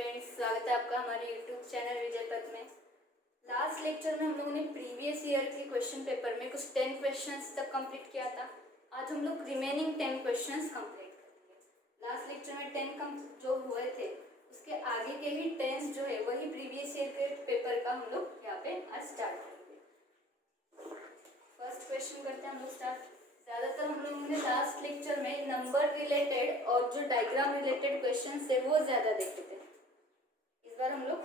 Friends, स्वागत है आपका हमारे यूट्यूब चैनल विजय पथ में। लास्ट लेक्चर में हम लोगों ने प्रीवियस ईयर के क्वेश्चन पेपर में कुछ 10 क्वेश्चंस तक कंप्लीट किया था। आज हम लोग रिमेनिंग 10 क्वेश्चंस कंप्लीट करेंगे। लास्ट लेक्चर में 10 जो हुए थे उसके आगे के ही 10 जो है वही प्रीवियस ईयर के पेपर का हम लोग यहाँ पे आज स्टार्ट करेंगे। फर्स्ट क्वेश्चन करते हैं हम लोग स्टार्ट। ज़्यादातर हम लोगों ने लास्ट लेक्चर में नंबर रिलेटेड और जो डायग्राम रिलेटेड क्वेश्चन थे वो ज़्यादा देखे थे। इस बार हम लोग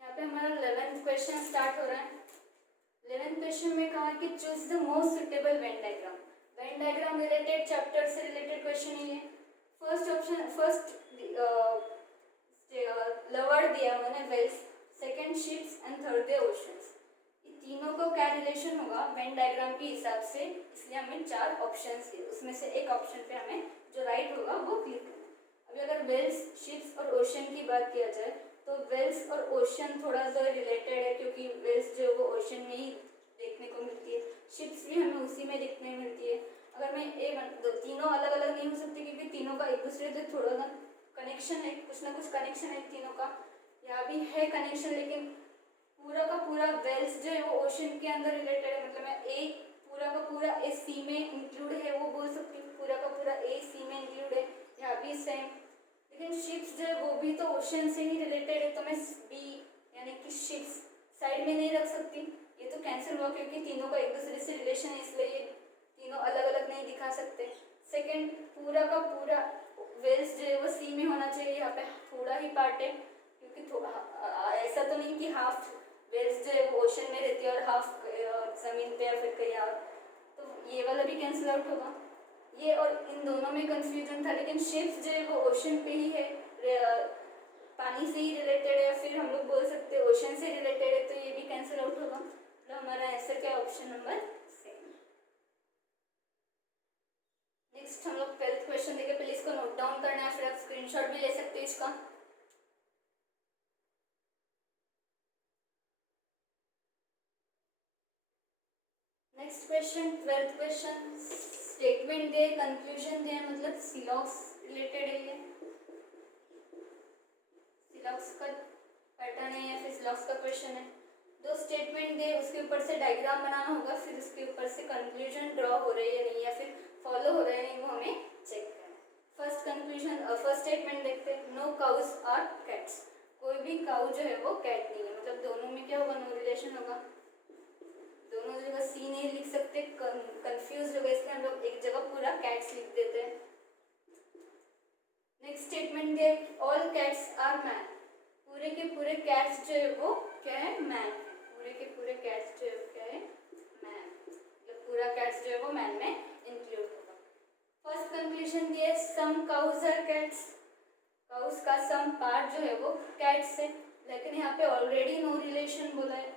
यहाँ पे हमारा 11th क्वेश्चन स्टार्ट हो रहा है। 11th क्वेश्चन में कहा कि choose the most suitable Venn diagram. Venn diagram related chapter से रिलेटेड क्वेश्चन ही है। फर्स्ट लवर दिया मैंने whales, second ships and third the oceans. तीनों को क्या रिलेशन होगा वेन डायग्राम के हिसाब से, इसलिए हमें 4 ऑप्शंस दिए, उसमें से एक ऑप्शन पे हमें जो राइट होगा वो क्लिक करना है। अभी अगर वेल्स, शिप्स और ओशन की बात किया जाए तो वेल्स और ओशन थोड़ा सा रिलेटेड है, क्योंकि वेल्स जो वो ओशन में ही देखने को मिलती है, शिप्स भी हमें उसी में देखने में मिलती है। अगर मैं तीनों अलग अलग नहीं हो सकती, क्योंकि तीनों का एक दूसरे से थोड़ा ना कनेक्शन है, कुछ ना कुछ कनेक्शन है तीनों का। यहाँ भी है कनेक्शन, लेकिन पूरा का पूरा वेल्स जो है वो ओशन के अंदर रिलेटेड है। मतलब मैं ए पूरा का पूरा ए सी में इंक्लूड है वो बोल सकती हूँ, पूरा का पूरा ए सी में इंक्लूड है, यहाँ भी सेम। लेकिन शिप्स जो है वो भी तो ओशन से ही रिलेटेड है, तो मैं बी यानी कि शिप्स साइड में नहीं रख सकती, ये तो कैंसिल हुआ, क्योंकि तीनों का एक दूसरे से रिलेशन है, इसलिए ये तीनों अलग अलग नहीं दिखा सकते। सेकेंड, पूरा का पूरा वेल्स जो है वो सी में होना चाहिए, यहाँ पे थोड़ा ही पार्ट है, क्योंकि ऐसा तो नहीं कि हाफ वेल्स जो है वो ओशन में रहती है और हाफ ज़मीन पे या फिर कहीं और, तो ये वाला भी कैंसिल आउट होगा। ये और इन दोनों में कंफ्यूजन था, लेकिन शिप्स जो है वो ओशन पे ही है, पानी से ही रिलेटेड है, या फिर हम लोग बोल सकते हैं ओशन से रिलेटेड है, तो ये भी कैंसिल आउट होगा। तो हमारा आंसर क्या है? Option number C. नेक्स्ट हम लोग 12th क्वेश्चन देखें। पहले इसको नोट डाउन करना है, फिर आप स्क्रीनशॉट भी ले सकते हैं इसका। Next question 12th question, statement दे, कंक्लूजन दे, मतलब सिलॉक्स रिलेटेड है, ये सिलॉक्स का पैटर्न है या फिर सिलॉक्स का क्वेश्चन है। 2 स्टेटमेंट दे, उसके ऊपर से डायग्राम बनाना होगा, फिर उसके ऊपर से कंक्लूजन ड्रॉ हो रही है नहीं या फिर फॉलो हो रहा है नहीं, वो हमें चेक करना है। फर्स्ट स्टेटमेंट देखते हैं, नो काउज आर कैट्स। कोई भी काउ जो है वो कैट नहीं है, मतलब दोनों में क्या होगा? नो रिलेशन होगा। दोनों जगह सी नहीं लिख सकते, कंफ्यूज हो गए, इसलिए हम लोग एक जगह पूरा कैट्स लिख देते हैं। नेक्स्ट स्टेटमेंट दिया, ऑल कैट्स आर मैन। पूरे के पूरे कैट्स जो है वो क्या है? मैन। पूरे के पूरे कैट्स जो है क्या है? मैन। मतलब पूरा कैट्स जो है वो मैन में इंक्लूड होगा। फर्स्ट कंक्लूजन दिया, सम काउज आर कैट्स। काउज का सम पार्ट जो है वो कैट्स है, लेकिन यहाँ पे ऑलरेडी नो रिलेशन बोला है,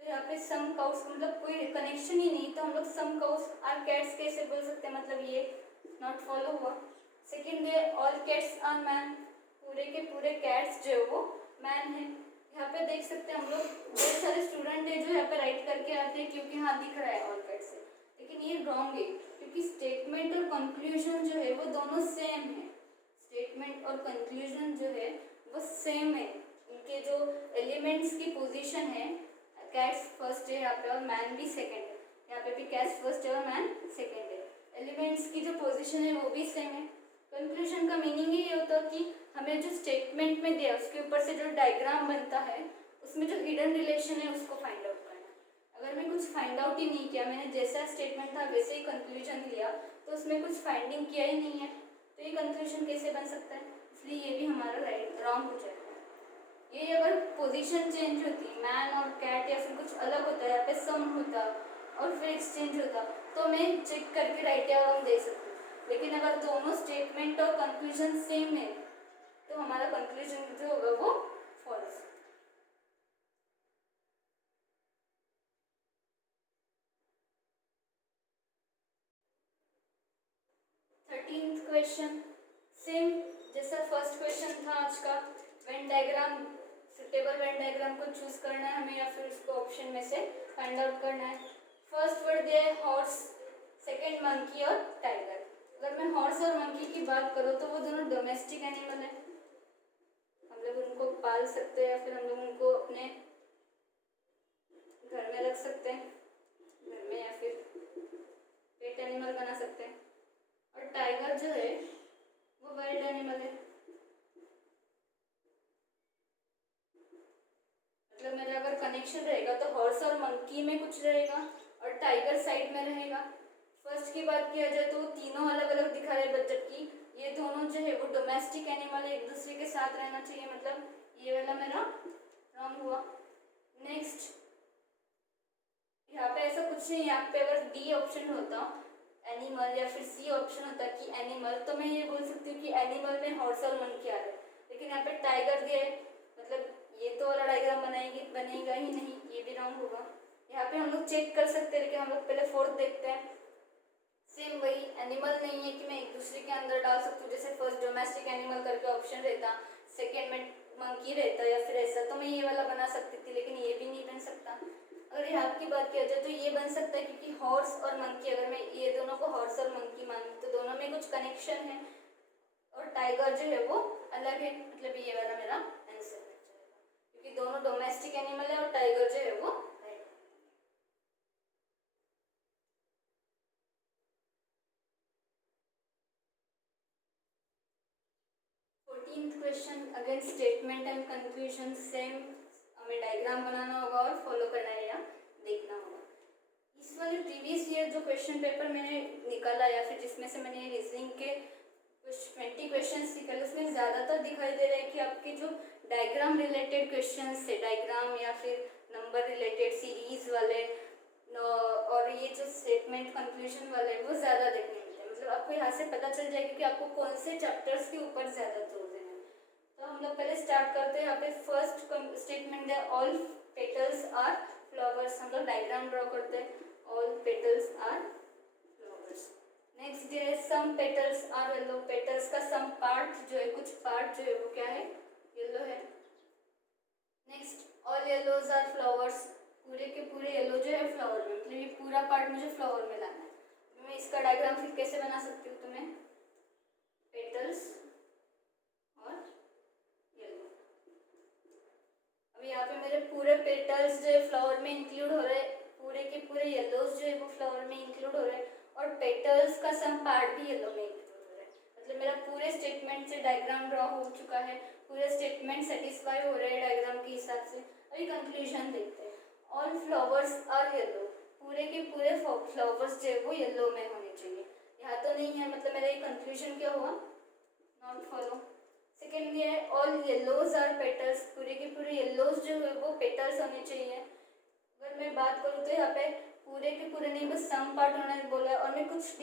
तो यहाँ पे सम काउस मतलब कोई कनेक्शन ही नहीं, तो हम लोग सम काउस आर कैट्स कैसे बोल सकते हैं? मतलब ये नॉट फॉलो हुआ। सेकेंड है, ऑल कैट्स आर मैन। पूरे के पूरे कैट्स जो है वो मैन है। यहाँ पे देख सकते हैं हम लोग, बहुत सारे स्टूडेंट है जो यहाँ पे राइट करके आते हैं, क्योंकि हाँ दिख रहा है ऑल कैट्स है, लेकिन ये रॉन्ग है, क्योंकि स्टेटमेंट और कंक्लूजन जो है वो दोनों सेम है। स्टेटमेंट और कंक्लूजन जो है वो सेम है, उनके जो एलिमेंट्स की पोजिशन है, कैट्स फर्स्ट है यहाँ पे और मैन भी सेकेंड है, यहाँ पे भी कैट्स फर्स्ट है और मैन सेकेंड है। एलिमेंट्स की जो पोजीशन है वो भी सेम है। कंक्लूजन का मीनिंग ही ये होता है कि हमें जो स्टेटमेंट में दिया उसके ऊपर से जो डायग्राम बनता है उसमें जो हिडन रिलेशन है उसको फाइंड आउट करना है। अगर मैं कुछ फाइंड आउट ही नहीं किया, मैंने जैसा स्टेटमेंट था वैसे ही कंक्लूजन लिया, तो उसमें कुछ फाइंडिंग किया ही नहीं है, तो ये कंक्लूजन कैसे बन सकता है? इसलिए ये भी हमारा राइट रॉन्ग हो जाएगा। ये अगर पोजीशन चेंज होती, मैन और कैट या फिर कुछ अलग होता है, यहाँ पे सम होता और फिर एक्सचेंज होता, तो मैं चेक करके राइट या रॉन्ग दे सकती हूँ। लेकिन अगर दोनों स्टेटमेंट और कंक्लूजन सेम है तो हमारा कंक्लूजन जो होगा वो फॉल्स। क्वेश्चन सेम जैसा फर्स्ट क्वेश्चन था आज का, Venn diagram, suitable Venn diagram को चूज करना है हमें या फिर उसको ऑप्शन में से फाइंड आउट करना है। फर्स्ट वर्ड दिया है हॉर्स, सेकेंड मंकी और टाइगर। अगर मैं हॉर्स और मंकी की बात करूँ तो वो दोनों डोमेस्टिक एनिमल है, हम लोग उनको पाल सकते हैं या फिर हम लोग उनको अपने घर में रख सकते हैं, घर में, या फिर पेट एनिमल बना सकते हैं। और टाइगर जो है वो वाइल्ड एनिमल है, मतलब मेरा अगर कनेक्शन रहेगा तो हॉर्स और मंकी में कुछ रहेगा और टाइगर साइड में रहेगा। फर्स्ट की बात किया जाए तो वो तीनों अलग अलग दिखा रहे, बट जबकि ये दोनों जो है वो डोमेस्टिक एनिमल है, एक दूसरे के साथ रहना चाहिए, मतलब ये वाला मेरा रॉन्ग हुआ। नेक्स्ट, यहाँ पे ऐसा कुछ नहीं, यहाँ पे अगर डी ऑप्शन होता एनिमल या फिर सी ऑप्शन होता कि एनिमल, तो मैं ये बोल सकती हूँ कि एनिमल में हॉर्स और मंकी आ रहे, लेकिन यहाँ पे टाइगर दिया है, मतलब ये तो वाला डायग्राम बनेगा ही नहीं, ये भी रॉन्ग होगा। यहाँ पे हम लोग चेक कर सकते हैं, लेकिन हम लोग पहले फोर्थ देखते हैं। सेम वही, एनिमल नहीं है कि मैं एक दूसरे के अंदर डाल सकती हूँ, जैसे फर्स्ट डोमेस्टिक एनिमल करके ऑप्शन रहता, सेकेंड में मंकी रहता या फिर ऐसा, तो मैं ये वाला बना सकती थी, लेकिन ये भी नहीं बन सकता। अगर यहाँ की बात किया जाए तो ये बन सकता है, क्योंकि हॉर्स और मंकी, अगर मैं ये दोनों को हॉर्स और मंकी मानूँ तो दोनों में कुछ कनेक्शन है, और टाइगर जो है वो अलग है, मतलब ये वाला मेरा आंसर है, क्योंकि दोनों डोमेस्टिक एनिमल है और टाइगर जो है वो 14th question, again statement and conclusion same, हमें डायग्राम बनाना होगा और फॉलो करना है या देखना होगा। इस वाले प्रीवियस ईयर जो क्वेश्चन पेपर मैंने निकाला या फिर जिसमें से मैंने रीजनिंग के 20 क्वेश्चन निकाले, उसमें ज़्यादातर दिखाई दे रहा है कि आपके जो डायग्राम रिलेटेड क्वेश्चन है, डायग्राम या फिर नंबर रिलेटेड सीरीज वाले और ये जो स्टेटमेंट कंक्लूजन वाले वो ज़्यादा देखने मिलते हैं, मतलब आपको यहाँ से पता चल जाएगा कि आपको कौन से चैप्टर्स के ऊपर ज़्यादा जोर देना है। तो हम लोग पहले स्टार्ट करते हैं। यहाँ पे फर्स्ट स्टेटमेंट है ऑल पेटल्स आर फ्लावर्स, हम लोग डायग्राम ड्रॉ करते हैं, all petals are flowers. Next है some petals are yellow, petals का सम पार्ट जो है, कुछ पार्ट जो है वो क्या है, येलो है। Next all yellows are flowers, पूरे के पूरे येलो जो है फ्लावर में, मतलब ये पूरा पार्ट मुझे फ्लावर में लाना है। मैं इसका डायग्राम फिर कैसे बना सकती हूँ, तुम्हें पेटल्स और येलो, अब यहाँ पे मेरे पूरे पेटल्स जो है फ्लावर में इंक्लूड हो रहे, पूरे के पूरे येलोज जो है वो फ्लावर में इंक्लूड हो रहे, और पेटल्स का सम पार्ट भी येलो में इंक्लूड हो रहा है, मतलब मेरा पूरे स्टेटमेंट से डायग्राम ड्रॉ हो चुका है, पूरे स्टेटमेंट सेटिस्फाई हो रहे हैं डायग्राम के हिसाब से। अभी कंक्लूजन देखते हैं। ऑल फ्लावर्स आर येलो, पूरे के पूरे फ्लावर्स जो है वो येलो में होने चाहिए, यहाँ तो नहीं है, मतलब मेरा ये कंक्लूजन क्या हुआ, नॉट फॉलो। सेकेंड ये है ऑल येलोज आर पेटल्स, पूरे के पूरे येलोज जो है वो पेटल्स होने चाहिए। अगर मैं बात करूँ तो यहाँ पे पूरे के पूरे नहीं, बस सम पार्ट होना बोला है, और मैं कुछ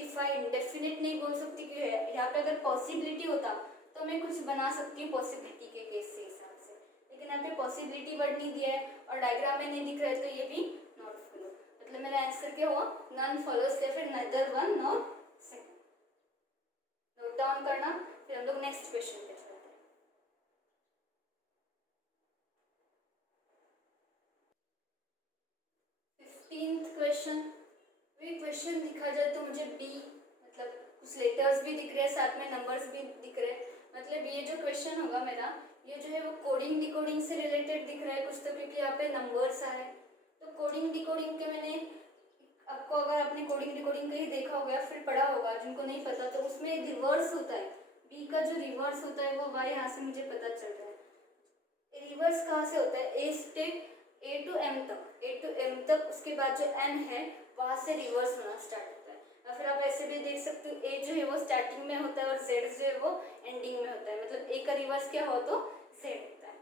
डेफिनेट नहीं बोल सकती कि यहाँ पे अगर पॉसिबिलिटी होता तो मैं कुछ बना सकती हूँ पॉसिबिलिटी के केस से हिसाब से, लेकिन यहाँ पे पॉसिबिलिटी वर्ड नहीं दिया है और डायग्राम में नहीं दिख रहा है, तो ये भी नॉट फॉलो, मतलब मेरा आंसर क्या हुआ, नन फॉलोस, या फिर neither one nor second. Note down करना, फिर हम लोग नेक्स्ट क्वेश्चन पे चलते हैं। 15th क्वेश्चन, क्वेश्चन दिखा जाए तो मुझे बी, मतलब कुछ लेटर्स भी दिख रहे हैं, साथ में नंबर्स भी दिख रहे हैं, मतलब ये जो क्वेश्चन होगा मेरा, ये जो है वो कोडिंग डिकोडिंग से रिलेटेड दिख रहा है कुछ तो, क्योंकि यहाँ पे नंबर्स आए, तो कोडिंग डिकोडिंग के मैंने आपको, अगर आपने कोडिंग डिकोडिंग कहीं देखा होगा या फिर पढ़ा होगा, जिनको नहीं पता तो उसमें रिवर्स होता है, बी का जो रिवर्स होता है वो वाई, यहाँ से मुझे पता चल रहा है। रिवर्स कहाँ से होता है, A step A to M तक, उसके बाद जो एन है वहाँ से रिवर्स होना स्टार्ट होता है, या फिर आप ऐसे भी देख सकते हो, ए जो है वो स्टार्टिंग में होता है और जेड जो है वो एंडिंग में होता है, मतलब ए का रिवर्स क्या हो तो जेड होता है,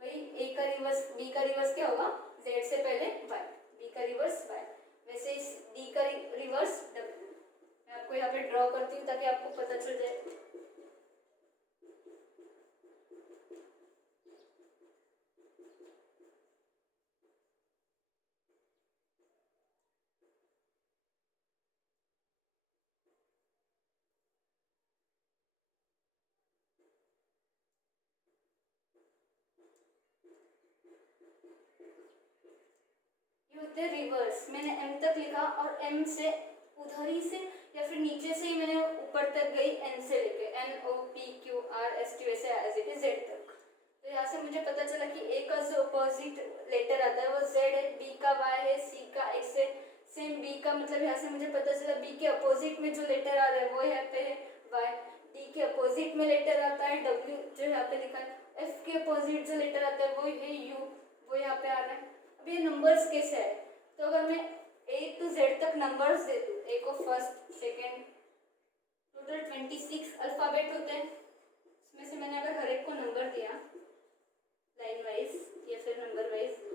वही ए का रिवर्स, बी का रिवर्स क्या होगा, जेड से पहले वाई, बी का रिवर्स वाई, वैसे इस डी का रिवर्स डब्ल्यू। मैं आपको यहाँ पे ड्रॉ करती हूँ ताकि आपको पता चल जाए। रिवर्स, मैंने एम तक लिखा और एम से उधर ही से या फिर नीचे से ही मैंने ऊपर तक गई एन से लेके NOPQRST वैसे एज इट इज जेड तक। तो यहाँ से मुझे पता चला कि ए का जो अपोजिट लेटर आता है वो जेड है, बी का वाई है, सी का एक्स है, सेम बी का मतलब यहाँ से मुझे पता चला बी के अपोजिट में जो लेटर आ रहा है वो यहाँ पे है वाई, डी के अपोजिट में लेटर आता है डब्ल्यू जो यहाँ पे लिखा है, एफ के अपोजिट जो लेटर आता है वो है यू, वो यहाँ पे आ रहा है। अब ये नंबर्स कैसे है, तो अगर मैं ए टू जेड तक नंबर्स दे दूँ, ए को फर्स्ट सेकेंड टोटल 26 अल्फ़ाबेट होते हैं, उसमें से मैंने अगर हर एक को नंबर दिया लाइन वाइज या फिर नंबर वाइज, तो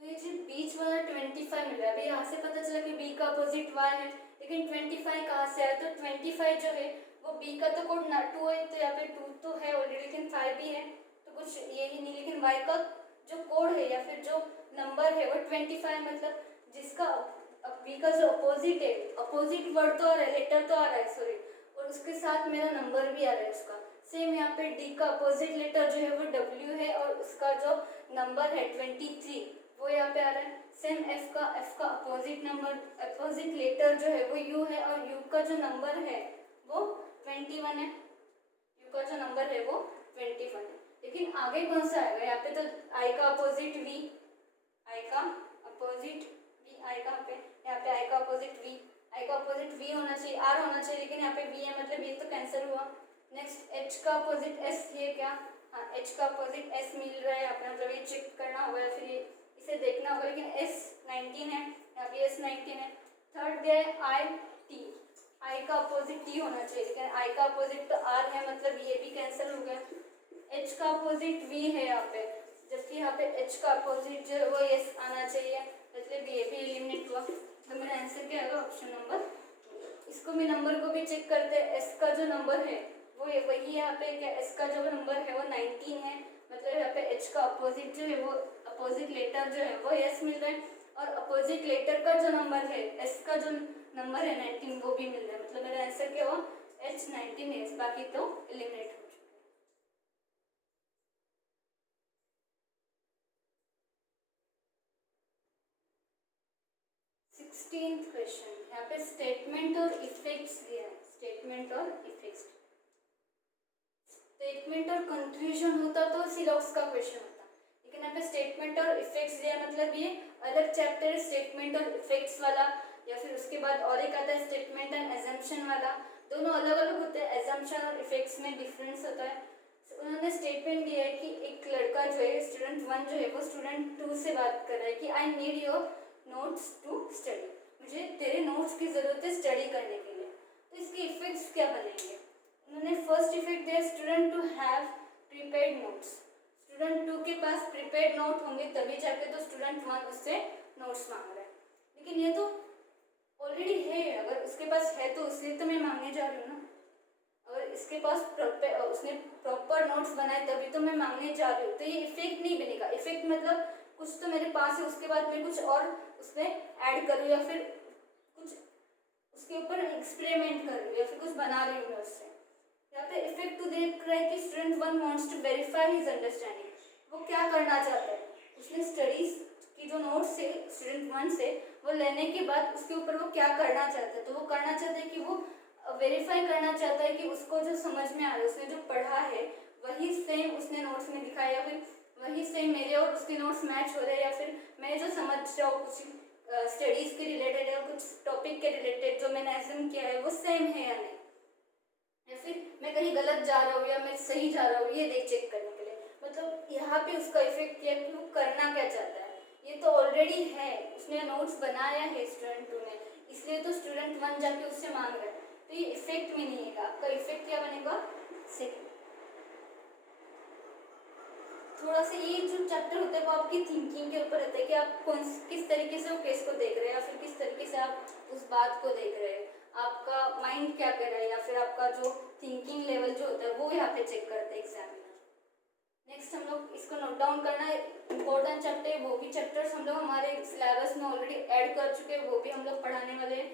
ये जो बीच वाला 25 मिल रहा है, अभी यहाँ से पता चला कि बी का अपोजिट वाई है, लेकिन 25 कहाँ से आया, तो 25 जो है वो बी का तो कोड 2 है, तो यहाँ पे 2 तो है ऑलरेडी, लेकिन 5 भी है तो कुछ ये ही नहीं, लेकिन वाई का जो कोड है या फिर जो नंबर है वो 25, मतलब जिसका बी का जो अपोजिट है, अपोजिट वर्ड तो आ रहा है, लेटर तो आ रहा है सॉरी, और उसके साथ मेरा नंबर भी आ रहा है उसका। सेम यहाँ पे डी का अपोजिट लेटर जो है वो डब्ल्यू है और उसका जो नंबर है 23 वो यहाँ पे आ रहा है। सेम एफ का अपोजिट नंबर अपोजिट लेटर जो है वो यू है और यू का जो नंबर है वो 21 है, यू का जो नंबर है वो 21 है। लेकिन आगे कौन सा आएगा, यहाँ पे तो आई का अपोजिट वी, आई का अपोजिट वी, आई का पे यहाँ पे आई का अपोजिट वी, आई का अपोजिट वी होना चाहिए, आर होना चाहिए, लेकिन यहाँ पे वी है मतलब ये तो कैंसिल हुआ। नेक्स्ट एच का अपोजिट एस, ये क्या, हाँ एच का अपोजिट एस मिल रहा है यहाँ पे, मतलब ये चेक करना होगा या फिर ये इसे देखना होगा, लेकिन एस 19 है, यहाँ पे एस 19 है। थर्ड दिया है आई टी, आई का अपोजिट टी होना चाहिए, लेकिन आई का अपोजिट तो आर है मतलब ये भी कैंसिल हो गया। एच का अपोजिट वी है यहाँ पे, जबकि यहाँ पे एच का अपोजिट जो है वो एस आना चाहिए, मतलब ये भी एलिमिनेट हुआ। तो मेरा आंसर क्या होगा, ऑप्शन नंबर। इसको भी नंबर को भी चेक करते हैं, एस का जो नंबर है वो वही यहाँ पे क्या, एस का जो नंबर है वो 19 है, मतलब यहाँ पे एच का अपोजिट जो है वो अपोजिट लेटर जो है वो एस मिल रहा है, और अपोजिट लेटर का जो नंबर है एस का जो नंबर है 19 वो भी मिल रहा है, मतलब मेरा आंसर क्या हुआ एच 19 एस, बाकी तो एलिमिनेट हो चुके। 16th क्वेश्चन, यहाँ पे स्टेटमेंट और इफेक्ट्स दिया है, स्टेटमेंट और इफेक्ट्स। स्टेटमेंट और कंक्लूजन होता तो सिलॉक्स का क्वेश्चन होता, लेकिन यहाँ पे स्टेटमेंट और इफेक्ट्स दिया, मतलब ये अलग चैप्टर है स्टेटमेंट और इफेक्ट्स वाला, या फिर उसके बाद और एक आता है स्टेटमेंट एंड एजम्पशन वाला, दोनों अलग अलग होते हैं, एजम्पशन और इफेक्ट्स में डिफरेंस होता है। उन्होंने स्टेटमेंट दिया है कि एक लड़का जो है स्टूडेंट 1 जो है वो स्टूडेंट 2 से बात कर रहा है कि I need your notes to study, मुझे तेरे नोट्स की ज़रूरत है स्टडी करने के लिए। तो इसके इफेक्ट्स क्या बनेंगे, उन्होंने फर्स्ट इफेक्ट दिया student to have prepaid notes, student 2 के पास प्रीपेड नोट होंगे तभी जाके तो स्टूडेंट 1 उससे नोट्स मांग रहा है, लेकिन ये तो ऑलरेडी है, अगर उसके पास है तो इसलिए तो मैं मांगने जा रही हूँ ना, अगर इसके पास उसने प्रॉपर नोट्स बनाए तभी तो मैं मांगने जा रही हूँ, तो ये इफेक्ट नहीं बनेगा। इफेक्ट मतलब कुछ तो मेरे पास है उसके बाद मैं कुछ और उसमें ऐड करूँ या फिर कुछ उसके ऊपर एक्सपेरिमेंट कर रही हूँ या फिर कुछ बना रही हूँ मैं उससे। यहाँ पे इफेक्ट तो देख रहा है कि student 1 wants to verify his understanding, वो क्या करना चाहता है, उसने स्टडीज की जो नोट्स है स्टूडेंट 1 से वो लेने के बाद उसके ऊपर वो क्या करना चाहता है, तो वो करना चाहता है कि वो वेरीफाई करना चाहता है कि उसको जो समझ में आ रहा है, उसने जो पढ़ा है वही सेम उसने नोट्स में दिखाया या फिर वही सेम मेरे और उसके नोट्स मैच हो रहे हैं, या फिर मैं जो समझ रहा हूँ कुछ स्टडीज़ के रिलेटेड या कुछ टॉपिक के रिलेटेड जो मैंने एज्यूम किया है वो सेम है या नहीं, या फिर मैं कहीं गलत जा रहा हूँ या मैं सही जा रहा हूँ, ये देख चेक करने के लिए। मतलब यहाँ पे उसका इफेक्ट किया कि वो करना क्या चाहता है, ये तो ऑलरेडी है, उसने नोट्स बनाया है स्टूडेंट 2 ने, इसलिए तो स्टूडेंट 1 जाके उससे मांग रहा है, तो ये इफेक्ट में नहीं है। आपका इफेक्ट क्या बनेगा, सेकंड। थोड़ा सा ये जो चैप्टर होता है वो आपकी थिंकिंग के ऊपर रहता है कि आप किस तरीके से वो केस को देख रहे हैं या फिर किस तरीके से आप उस बात को देख रहे हैं, आपका माइंड क्या कर रहा है या फिर आपका जो थिंकिंग लेवल जो होता है वो यहाँ पे चेक करते हैं एग्जामिनर। नेक्स्ट हम लोग इसको नोट डाउन करना है, इंपॉर्टेंट चैप्टर है, वो भी चैप्टर्स हम लोग हमारे सिलेबस में ऑलरेडी ऐड कर चुके हैं, वो भी हम लोग पढ़ाने वाले हैं।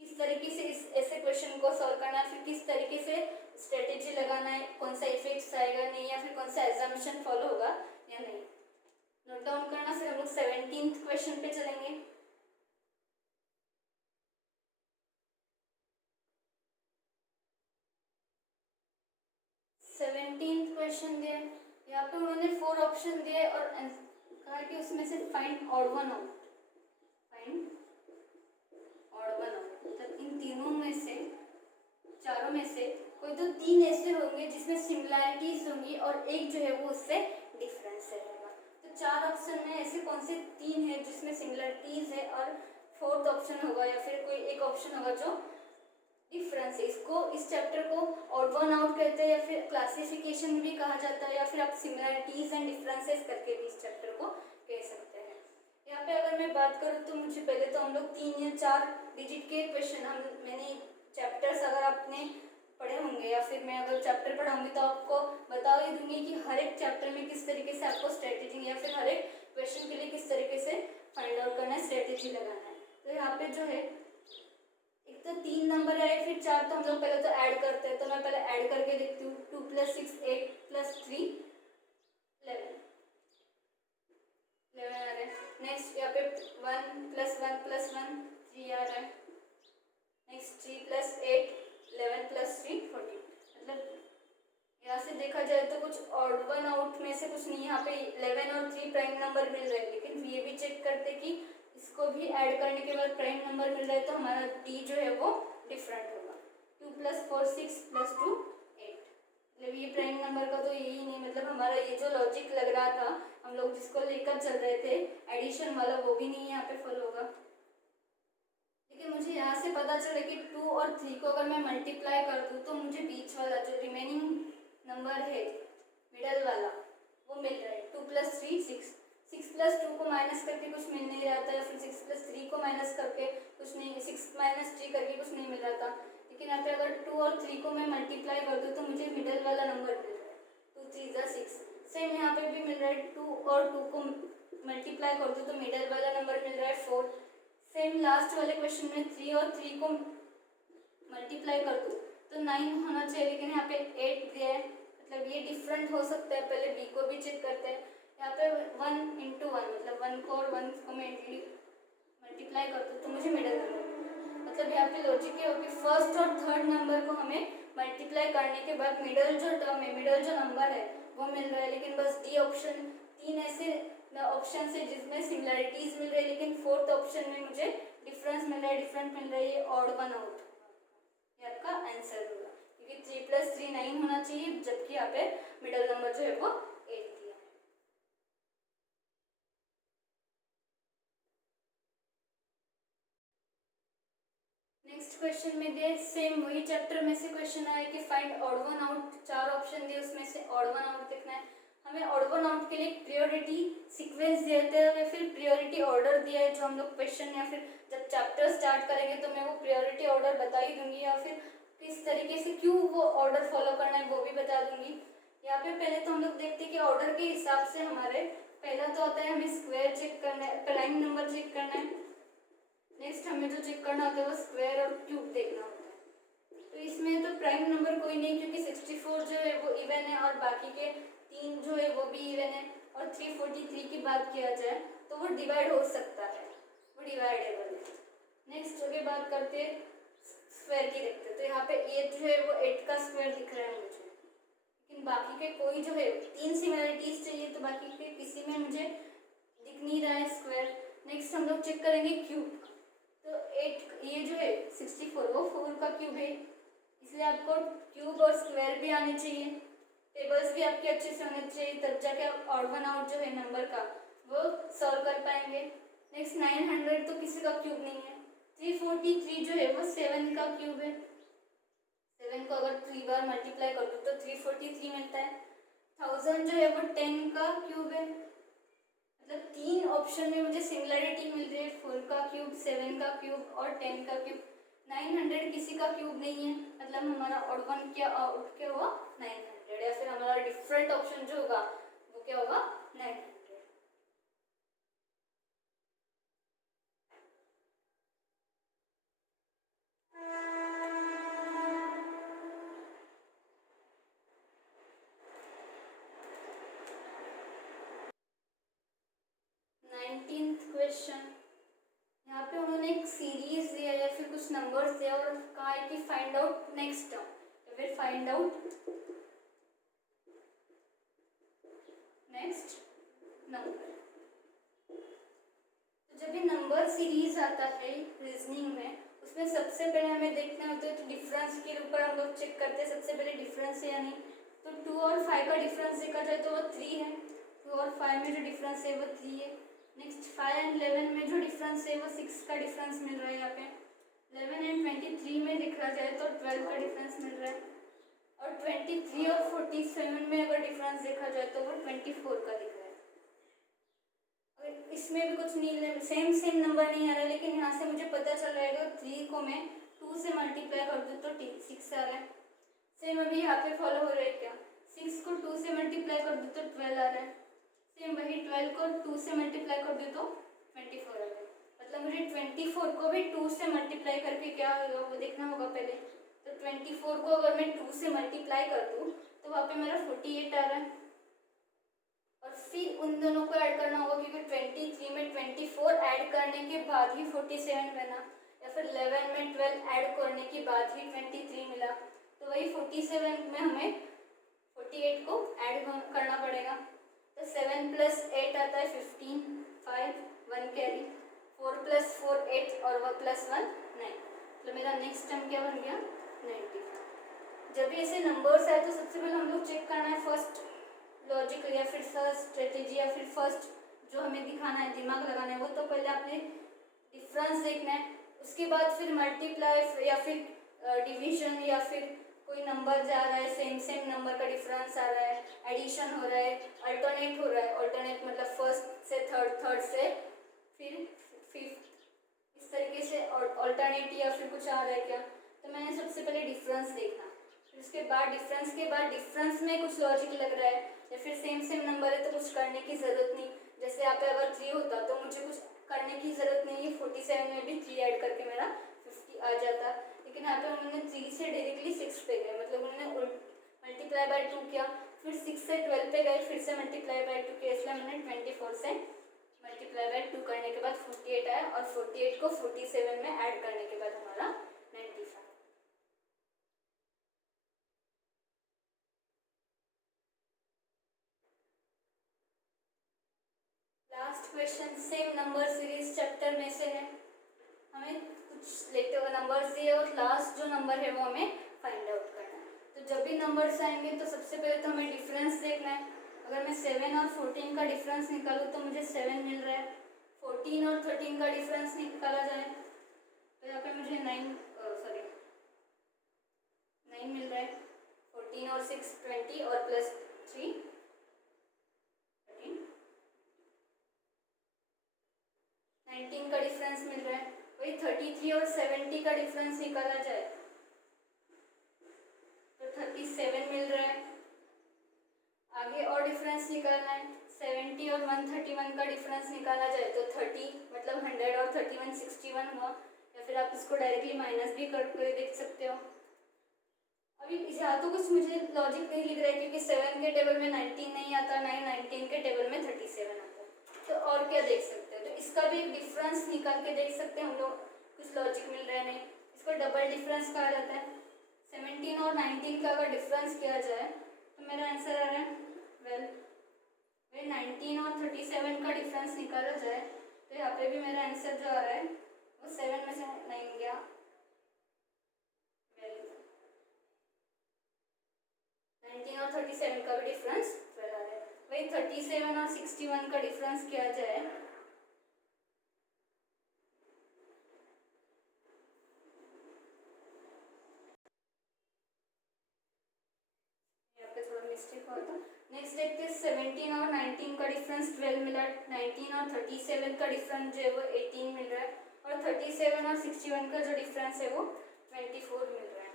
किस तरीके से इस ऐसे क्वेश्चन को सॉल्व करना है, फिर किस तरीके से स्ट्रेटेजी लगाना है, कौन सा इफेक्ट्स आएगा नहीं, या फिर कौन सा एग्जामिनेशन फॉलो होगा या नहीं, नोट डाउन करना। फिर हम लोग 17th क्वेश्चन पे चलेंगे। 17th क्वेश्चन दिया, यहाँ पे उन्होंने 4 ऑप्शन दिए और कहा कि उसमें से find odd one out, find odd one out, मतलब इन तीनों में से, चारों में से कोई तो 3 ऐसे होंगे जिसमें सिमिलैरिटीज होंगी और एक जो है वो उससे डिफरेंस रहेगा। तो 4 ऑप्शन में ऐसे कौन से 3 है जिसमें सिमिलैरिटीज है और 4th ऑप्शन होगा या फिर कोई एक ऑप्शन होगा जो डिफरेंस है। इसको, इस चैप्टर को ऑड वन आउट कहते हैं या फिर क्लासिफिकेशन भी कहा जाता है, या फिर आप सिमिलैरिटीज एंड डिफरेंसेस करके भी इस चैप्टर को कह सकते हैं। यहाँ पे अगर मैं बात करूँ तो मुझे पहले तो हम लोग 3 या 4 डिजिट के क्वेश्चन, मैंने चैप्टर्स अगर आपने पढ़े होंगे या फिर मैं अगर चैप्टर पढ़ाऊंगी तो आपको बता ही दूंगी कि हर एक चैप्टर में किस तरीके से आपको स्ट्रेटेजी या फिर हर एक क्वेश्चन के लिए किस तरीके से फाइंड आउट करना है, स्ट्रेटेजी लगाना है। तो यहाँ पे जो है एक तो 3 नंबर है, फिर 4, तो हम लोग पहले तो ऐड करते हैं। तो मैं पहले ऐड करके देखती हूँ। 2 + 6 8 + 3 11 आ रहा है। नेक्स्ट यहाँ पे 1 + 1 + 1 3 आ रहा है। नेक्स्ट 3 + 8 11 + 3 14। मतलब यहाँ से देखा जाए तो कुछ ऑड वन आउट में से कुछ नहीं, यहाँ पे 11 और 3 प्राइम नंबर मिल रहे हैं, लेकिन ये भी चेक करते कि इसको भी ऐड करने के बाद प्राइम नंबर मिल रहा है तो हमारा डी जो है वो डिफरेंट होगा। 2 + 4 6 + 2 8, मतलब ये प्राइम नंबर का तो यही नहीं, मतलब हमारा ये जो लॉजिक लग रहा था हम लोग जिसको लेकर चल रहे थे एडिशन वाला, वो भी नहीं यहाँ पे फॉलो होगा। लेकिन मुझे यहाँ से पता चला कि 2 और 3 को अगर मैं मल्टीप्लाई कर दूँ तो मुझे बीच वाला जो रिमेनिंग नंबर है मिडल वाला वो मिल रहा है। 2 + 3 6, 6 + 2 को माइनस करके कुछ मिल नहीं रहा था, या फिर 6 + 3 को माइनस करके कुछ नहीं, 6 - 3 करके कुछ नहीं मिल रहा था। लेकिन यहाँ पे अगर 2 और 3 को मैं मल्टीप्लाई कर दूँ तो मुझे मिडल वाला नंबर मिल रहा है, 2 3 = 6। सेम यहाँ पे भी मिल रहा है, 2 और 2 को मल्टीप्लाई कर दूँ तो मिडल वाला नंबर मिल रहा है 4। सेम लास्ट वाले क्वेश्चन में 3 और 3 को मल्टीप्लाई कर दूँ तो 9 होना चाहिए, लेकिन यहाँ पे 8 दिया है, मतलब ये डिफरेंट हो सकता है। पहले बी को भी चेक करते हैं। यहाँ पे 1 × 1, मतलब 1 को और 1 को मैं मल्टीप्लाई कर दूँ तो मुझे मिडल नंबर, मतलब यहाँ पे लॉजिक ये हो कि फर्स्ट और थर्ड नंबर को हमें मल्टीप्लाई करने के बाद मिडल जो टर्म है, मिडल जो नंबर है वो मिल रहा है। लेकिन बस डी ऑप्शन, 3 ऐसे ऑप्शन है जिसमें सिमिलैरिटीज मिल रही है, लेकिन 4th ऑप्शन में मुझे डिफरेंस मिल रहा है, डिफरेंट मिल रहा है, ये ऑड वन आउट, ये आपका आंसर होगा, क्योंकि 3 + 3 9 होना चाहिए, जबकि यहाँ पे मिडल नंबर जो है वो 8 दिया है। नेक्स्ट क्वेश्चन में दिए सेम वही चैप्टर में से क्वेश्चन आया कि find odd one out, 4 option दिए उसमें से ऑड वन आउट देखना है हमें। ऑड वन आउट के लिए प्रायोरिटी सीक्वेंस दिए थे या फिर प्रायोरिटी ऑर्डर दिया है, जो हम लोग क्वेश्चन या फिर जब चैप्टर स्टार्ट करेंगे तो मैं वो प्रायोरिटी ऑर्डर बता ही दूंगी, या फिर किस तरीके से क्यों वो ऑर्डर फॉलो करना है वो भी बता दूंगी। यहाँ पे पहले तो हम लोग देखते हैं कि ऑर्डर के हिसाब से हमारे पहला तो होता है हमें स्क्वायर चेक करना है, प्राइम नंबर चेक करना है। नेक्स्ट हमें जो चेक करना होता है वो स्क्वायर और क्यूब देखना होता है। तो इसमें तो प्राइम नंबर कोई नहीं, क्योंकि 64 जो है वो इवन है और बाकी के 3 जो है वो भी इवन है, और 343 की बात किया जाए तो वो डिवाइड हो सकता है, वो डिवाइडेबल है। नेक्स्ट के बात करते हैं स्क्वायर की, देखते हैं। तो यहाँ पे 8 जो है वो 8 का स्क्वायर दिख रहा है मुझे, लेकिन बाकी के कोई जो है 3 सिमिलरिटीज चाहिए, तो बाकी के किसी में मुझे दिख नहीं रहा है स्क्वायर। नेक्स्ट हम लोग चेक करेंगे क्यूब। तो 8 ये जो है 64 वो 4 का क्यूब है, इसलिए आपको क्यूब और स्क्वायर भी आने चाहिए, टेबल्स भी आपके अच्छे से होने चाहिए, तब जाके आप ऑड वन आउट जो है नंबर का वो सॉल्व कर पाएंगे। नेक्स्ट 900 तो किसी का क्यूब नहीं है। 343 जो है वो 7 का क्यूब है, 7 को अगर 3 बार मल्टीप्लाई कर दो तो 343 मिलता है। 1000 जो है वो 10 का क्यूब है, मतलब 3 ऑप्शन में मुझे सिमिलरिटी मिल रही है, 4 का क्यूब, 7 का क्यूब और 10 का क्यूब। 900 किसी का क्यूब नहीं है, मतलब हमारा ऑड वन क्या आउट क्या हुआ 900, या फिर हमारा डिफरेंट ऑप्शन जो होगा वो क्या होगा 900। नंबर्स दिया और कहा है कि फाइंड आउट नेक्स्ट टर्म, तो फिर फाइंड आउट नेक्स्ट नंबर। तो जब ये नंबर सीरीज आता है रीजनिंग में, उसमें सबसे पहले हमें देखना होता है तो डिफरेंस के ऊपर हम लोग चेक करते हैं सबसे पहले डिफरेंस है या नहीं। तो 2 और 5 का डिफरेंस देखा जाए तो वो 3 है। 2 और 5 में जो डिफरेंस है वो 3 है। नेक्स्ट 5 एंड 11 में जो डिफरेंस है वो 6 का डिफरेंस मिल रहा है यहाँ पे। 11 एंड 23 में देखा जाए तो 12 का डिफरेंस मिल रहा है। और 23 और 47 में अगर डिफरेंस देखा जाए तो वो 24 का दिख रहा है। अगर इसमें भी कुछ नहीं, सेम नंबर नहीं आ रहा है, लेकिन यहाँ से मुझे पता चल रहा है कि 3 को मैं 2 से मल्टीप्लाई कर दूँ तो 6 आ रहा है। सेम अभी यहाँ पे फॉलो हो रहा है क्या, 6 को 2 से मल्टीप्लाई कर दूँ तो 12 आ रहा है। सेम वही 12 को 2 से मल्टीप्लाई कर दूँ तो 24 आ रहा है। मतलब मुझे 24 को भी 2 से मल्टीप्लाई करके क्या होगा वो देखना होगा पहले। तो 24 को अगर मैं 2 से मल्टीप्लाई कर दूँ तो वहाँ पे मेरा 48 आ रहा है। और फिर उन दोनों को ऐड करना होगा, क्योंकि 23 में 24 ऐड करने के बाद ही 47 बना, या फिर 11 में 12 ऐड करने के बाद ही 23 मिला। तो वही 47 में हमें 48 को ऐड करना पड़ेगा। तो 7 + 8 आता है 15, 5 1 कैरी, 4 + 4 8 और 1 + 1 9। तो मेरा नेक्स्ट टर्म क्या बन गया 90। जब भी ऐसे नंबर्स आए तो सबसे पहले हम लोग चेक करना है फर्स्ट लॉजिक या फिर फर्स्ट स्ट्रेटेजी या फिर फर्स्ट जो हमें दिखाना है, दिमाग लगाना है, वो तो पहले आपने डिफरेंस देखना है। उसके बाद फिर मल्टीप्लाई या फिर डिवीजन या फिर कोई नंबर जा रहा है, सेम नंबर का डिफरेंस आ रहा है, एडिशन हो रहा है, अल्टरनेट हो रहा है। अल्टरनेट मतलब फर्स्ट से थर्ड, थर्ड से फिर फिफ्थ, इस तरीके से अल्टरनेट या फिर कुछ आ रहा है क्या। तो मैंने सबसे पहले डिफरेंस देखना, फिर उसके बाद डिफरेंस में कुछ लॉजिक लग रहा है या फिर सेम नंबर है तो कुछ करने की ज़रूरत नहीं। जैसे यहाँ पे अगर 3 होता तो मुझे कुछ करने की ज़रूरत नहीं है, 47 में भी 3 ऐड करके मेरा 50 आ जाता। लेकिन यहाँ पे उन्होंने 3 से डायरेक्टली 6 पे गए, मतलब उन्होंने मल्टीप्लाई बाय 2 किया, फिर 6 से 12 पे गए, फिर से मल्टीप्लाई बाय 2 किया, इसलिए मैंने 24 से मल्टीप्लाई बाय 2 करने के बाद 48 आया और 48 को 47 में ऐड करने के बाद हमारा 95। Last question same number series chapter में से है। हमें कुछ लेते हुए नंबर्स दिए और लास्ट जो नंबर है वो हमें फाइंड आउट करना है। तो जब भी नंबर्स आएंगे तो सबसे पहले तो हमें डिफरेंस देखना है। अगर मैं 7 और 14 का डिफरेंस निकालूँ तो मुझे 7 मिल रहा है। 14 और 13 का डिफरेंस निकाला जाए तो यहाँ पे मुझे 9 मिल रहा है। 14 और 6 20 और प्लस 3 13, 19 का डिफरेंस मिल रहा है। वही 33 और 70 का डिफरेंस निकाला जाए तो 37 मिल रहा है। आगे और डिफरेंस निकालना है, 70 और 131 का डिफरेंस निकाला जाए तो 30 मतलब 100 और 31 61 हुआ। या फिर आप इसको डायरेक्टली माइनस भी करके देख सकते हो। अभी यहाँ तो कुछ मुझे लॉजिक नहीं लिख रहा है, क्योंकि 7 के टेबल में 19 नहीं आता, 19 के टेबल में 37 आता है। तो और क्या देख सकते हो, तो इसका भी एक डिफरेंस निकाल के देख सकते हैं हम लोग। कुछ लॉजिक मिल रहा है नहीं, इसको डबल डिफरेंस कहा जाता है। 17 और 19 का अगर डिफरेंस किया जाए तो मेरा आंसर आ रहा है 12। 19 और 37 का डिफरेंस निकाला जाए तो यहाँ पे भी मेरा आंसर जो आ रहा है वो 7 में से 9 गया 12। 19 और 37 का भी डिफरेंस 12 आ रहा है। वही 37 और 61 का डिफरेंस किया जाए मिस्टेक हुआ था। नेक्स्ट देखते हैं 17 और 19 का डिफरेंस 12 मिला। 19 और 37 का डिफरेंस जो है वो 18 मिल रहा है। और 37 और 61 का जो डिफरेंस है वो 24 मिल रहा है।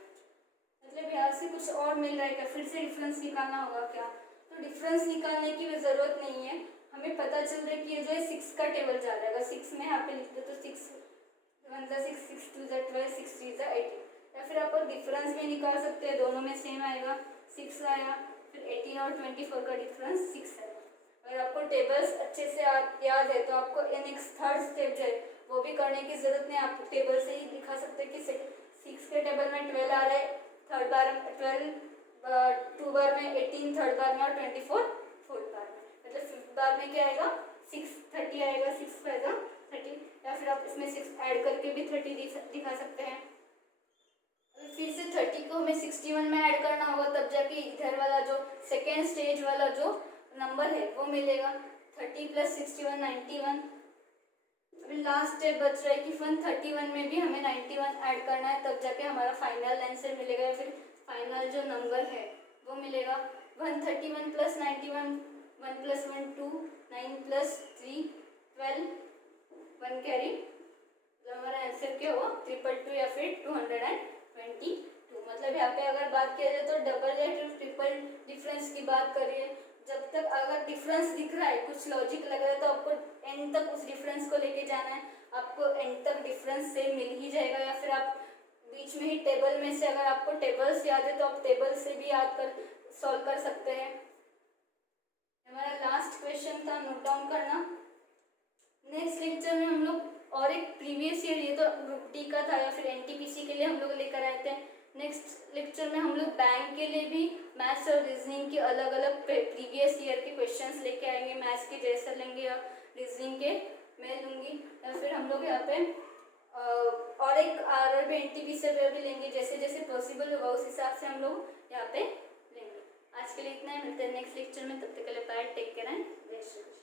मतलब यहाँ से कुछ और मिल रहा है क्या, फिर से डिफरेंस निकालना होगा क्या। तो डिफरेंस निकालने की भी ज़रूरत नहीं है, हमें पता चल रहा है कि ये जो है 6 का टेबल जा रहा है। 6 में यहाँ पे लिख दो तो 6 1 × 6 6 2 × 12 6 3 × 18। या फिर आप डिफरेंस भी निकाल सकते हैं, दोनों में सेम आएगा, 6 आया, फिर 18 और 24 का डिफरेंस 6 है। अगर आपको टेबल्स अच्छे से याद है तो आपको नेक्स्ट थर्ड स्टेप जो है वो भी करने की ज़रूरत नहीं, आप टेबल से ही दिखा सकते हैं कि 6 के टेबल में 12 आ रहा है, थर्ड बार 12 2 बार में 18 थर्ड बार में और 24 फोर्थ बार में, मतलब फिफ्थ बार में क्या आएगा 6 आएगा, 6 आएगा 30, या फिर आप इसमें 6 ऐड करके भी 30 दिखा सकते हैं। फिर से 30 को हमें 61 में ऐड करना होगा, तब जाके इधर वाला जो सेकेंड स्टेज वाला जो नंबर है वो मिलेगा। 30 + 61 91। अभी लास्ट स्टेप बच रहा है कि 131 में भी हमें 91 ऐड करना है, तब जाके हमारा फाइनल आंसर मिलेगा, या फिर फाइनल जो नंबर है वो मिलेगा। 131 + 91, 1 + 1 2, 9 + 3 12, 1 कैरी, तो हमारा आंसर क्या हुआ 222 या फिर 222। मतलब यहाँ पे अगर बात किया जाए तो डबल या ट्रिपल डिफरेंस की बात करिए, जब तक अगर डिफरेंस दिख रहा है, कुछ लॉजिक लग रहा है, तो आपको एंड तक उस डिफरेंस को लेके जाना है, आपको एंड तक डिफरेंस से मिल ही जाएगा, या फिर आप बीच में ही टेबल में से, अगर आपको टेबल्स याद है तो आप टेबल से भी याद कर सॉल्व कर सकते हैं। हमारा लास्ट क्वेश्चन था, नोट डाउन करना। नेक्स्ट लेक्चर में हम लोग और एक प्रीवियस ईयर, ये तो ग्रुप डी का था या फिर एनटीपीसी के लिए हम लोग लेकर आए थे। नेक्स्ट लेक्चर में हम लोग बैंक के लिए भी मैथ्स और रीजनिंग के अलग अलग प्रीवियस ईयर के क्वेश्चंस लेके आएंगे, मैथ्स के जैसे लेंगे या रीजनिंग के मैं लूँगी, या फिर हम लोग यहाँ पे और एक आरआरबी एनटीपीसी से भी लेंगे, जैसे जैसे पॉसिबल होगा उस हिसाब से हम लोग यहाँ पे लेंगे। आज के लिए इतना ही, मिलते हैं नेक्स्ट लेक्चर में, तब तक के लिए बाय, टेक केयर एंड जय श्री कृष्ण।